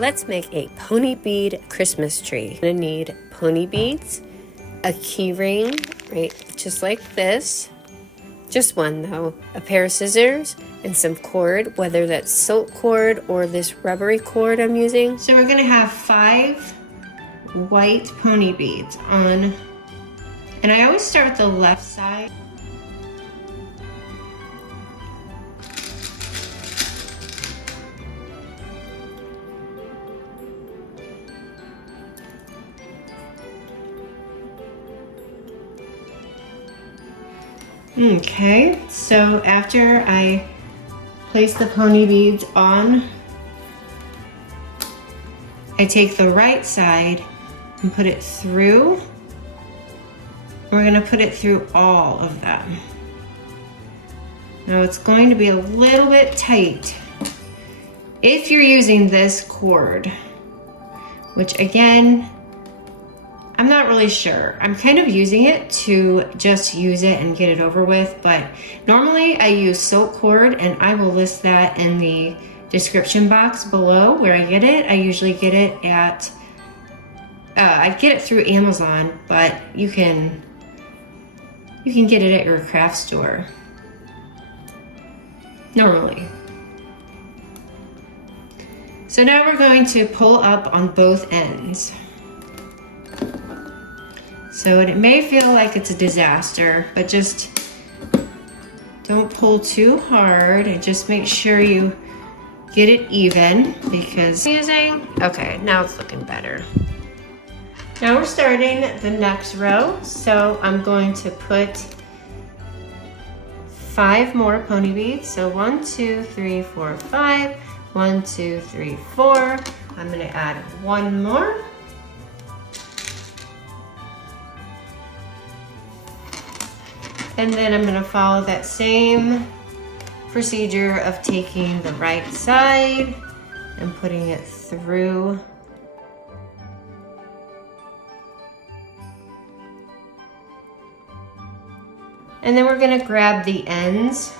Let's make a pony bead Christmas tree. You're gonna need pony beads, a key ring, right, just like this. Just one though, a pair of scissors, and some cord, whether that's silk cord or this rubbery cord I'm using. So we're gonna have 5 white pony beads on, and I always start with the left side. Okay, so after I place the pony beads on, I take the right side and put it through. We're gonna put it through all of them. Now it's going to be a little bit tight if you're using this cord, which again, I'm not really sure. I'm kind of using it to just use it and get it over with, but normally I use silk cord, and I will list that in the description box below where I get it. I usually get it at, I get it through Amazon, but you can get it at your craft store, normally. So now we're going to pull up on both ends. So it may feel like it's a disaster, but just don't pull too hard and just make sure you get it even, because okay, now it's looking better. Now we're starting the next row, so I'm going to put 5 more pony beads. So 1, 2, 3, 4, 5. 1, 2, 3, 4. I'm gonna add 1 more. And then I'm gonna follow that same procedure of taking the right side and putting it through. And then we're gonna grab the ends.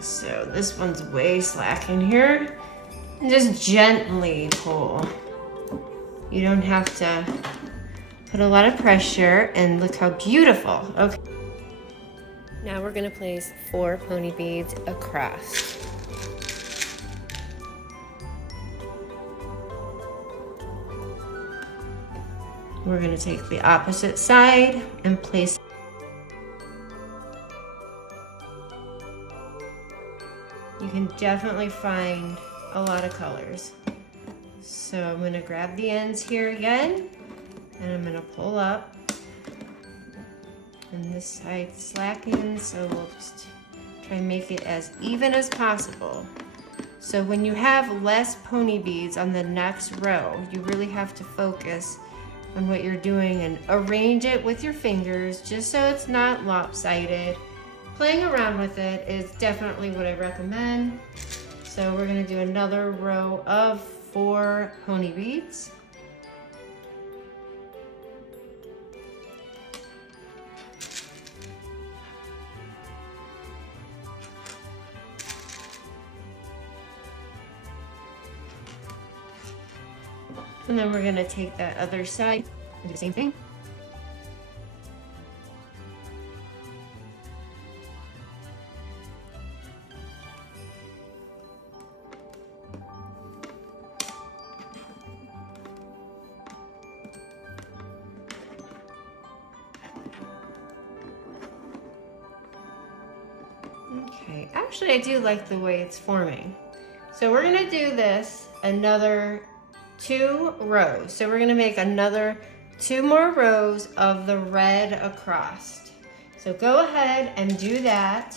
So this one's way slack in here. And just gently pull. You don't have to put a lot of pressure, and look how beautiful. Okay. Now we're gonna place 4 pony beads across. We're gonna take the opposite side and place. You can definitely find a lot of colors. So I'm gonna grab the ends here again, and I'm gonna pull up, and this side slackens, so we'll just try and make it as even as possible. So when you have less pony beads on the next row, you really have to focus on what you're doing and arrange it with your fingers just so it's not lopsided. Playing around with it is definitely what I recommend. So we're gonna do another row of 4 pony beads. And then we're gonna take that other side and do the same thing. Okay, actually I do like the way it's forming. So we're gonna do this another 2 rows. So we're gonna make another 2 more rows of the red across. So go ahead and do that.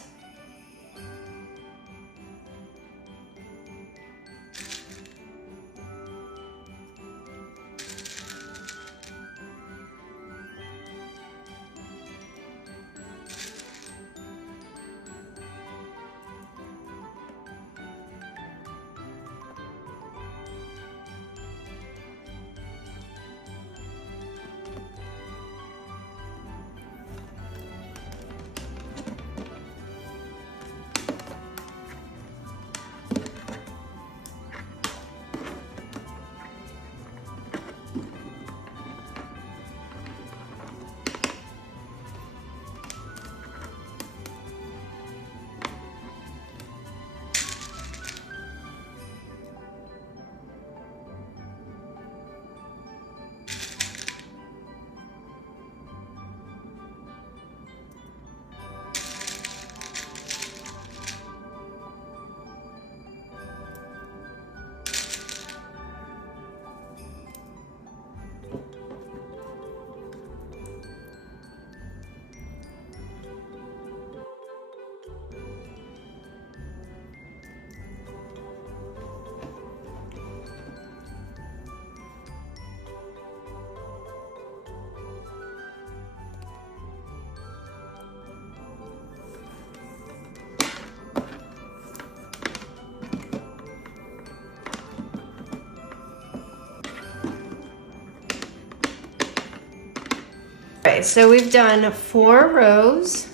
right, so we've done 4 rows.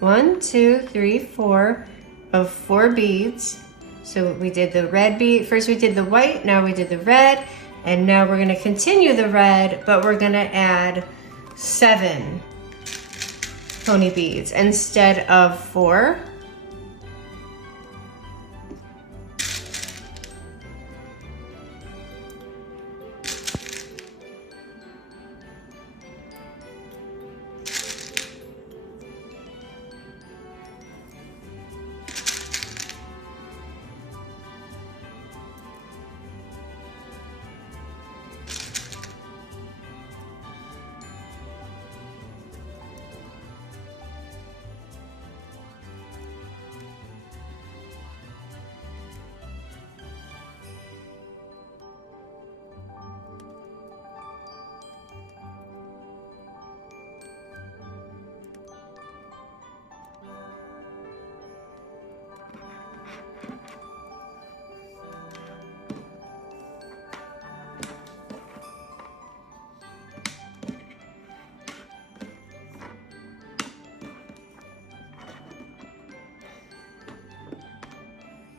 1, 2, 3, 4 of 4 beads. So we did the red bead. First we did the white, now we did the red, and now we're gonna continue the red, but we're gonna add 7 pony beads instead of 4.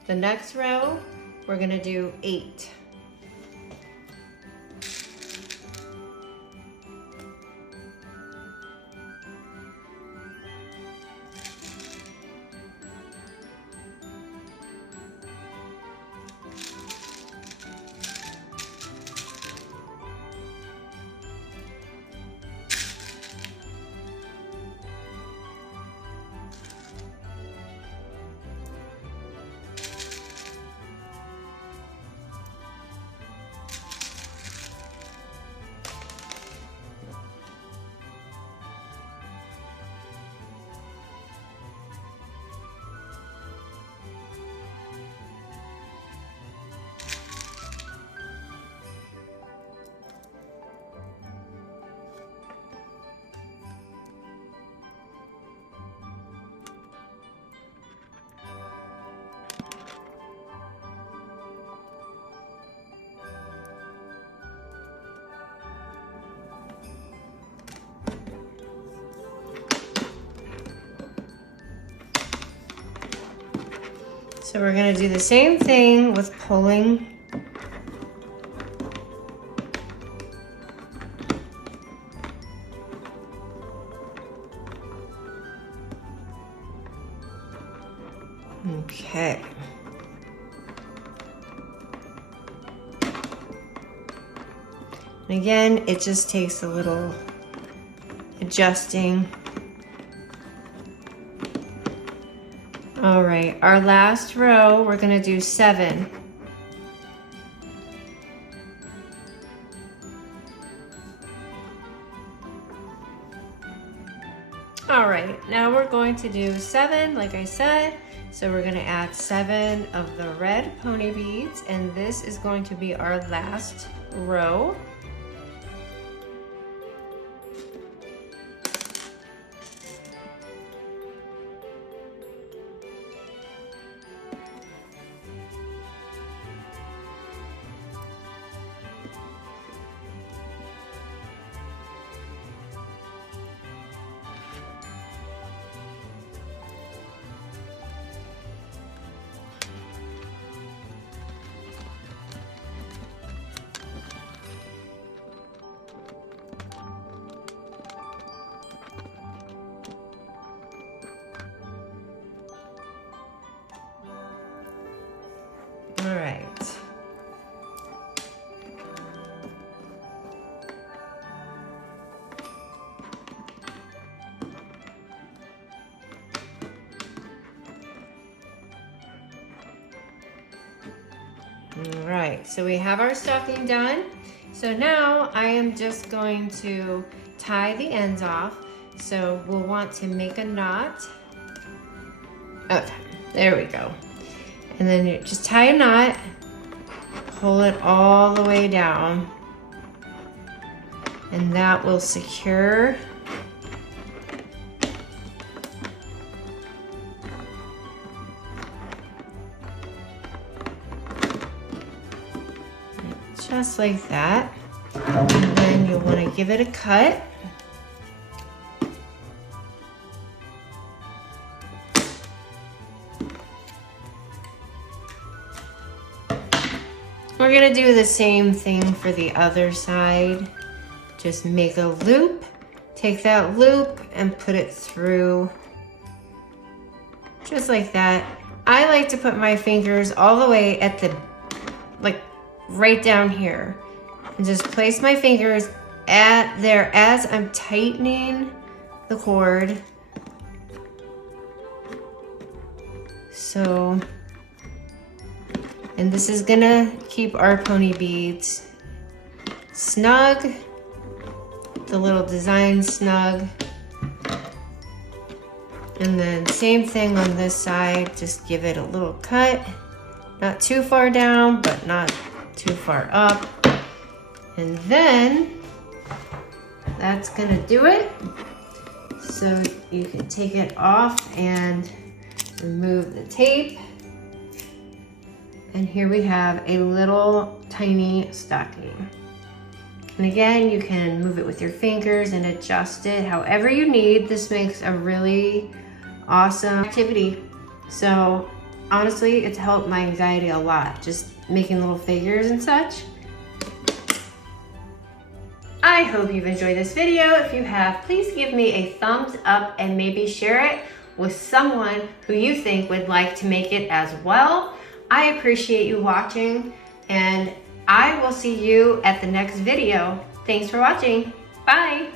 The next row, we're gonna do 8. So we're gonna do the same thing with pulling. Okay. And again, it just takes a little adjusting. All right, our last row, we're gonna do 7. All right, now we're going to do 7, like I said. So we're gonna add 7 of the red pony beads, and this is going to be our last row. All right. All right, so we have our stocking done. So now I am just going to tie the ends off. So we'll want to make a knot. Okay, there we go. And then you just tie a knot, pull it all the way down, and that will secure just like that. And then you'll want to give it a cut. We're gonna do the same thing for the other side. Just make a loop, take that loop and put it through, just like that. I like to put my fingers all the way at the, like right down here, and just place my fingers at there as I'm tightening the cord. So, and this is gonna keep our pony beads snug, the little design snug. And then same thing on this side, just give it a little cut. Not too far down, but not too far up. And then that's gonna do it. So you can take it off and remove the tape. And here we have a little tiny stocking. And again, you can move it with your fingers and adjust it however you need. This makes a really awesome activity. So honestly, it's helped my anxiety a lot, just making little figures and such. I hope you've enjoyed this video. If you have, please give me a thumbs up and maybe share it with someone who you think would like to make it as well. I appreciate you watching, and I will see you at the next video. Thanks for watching. Bye.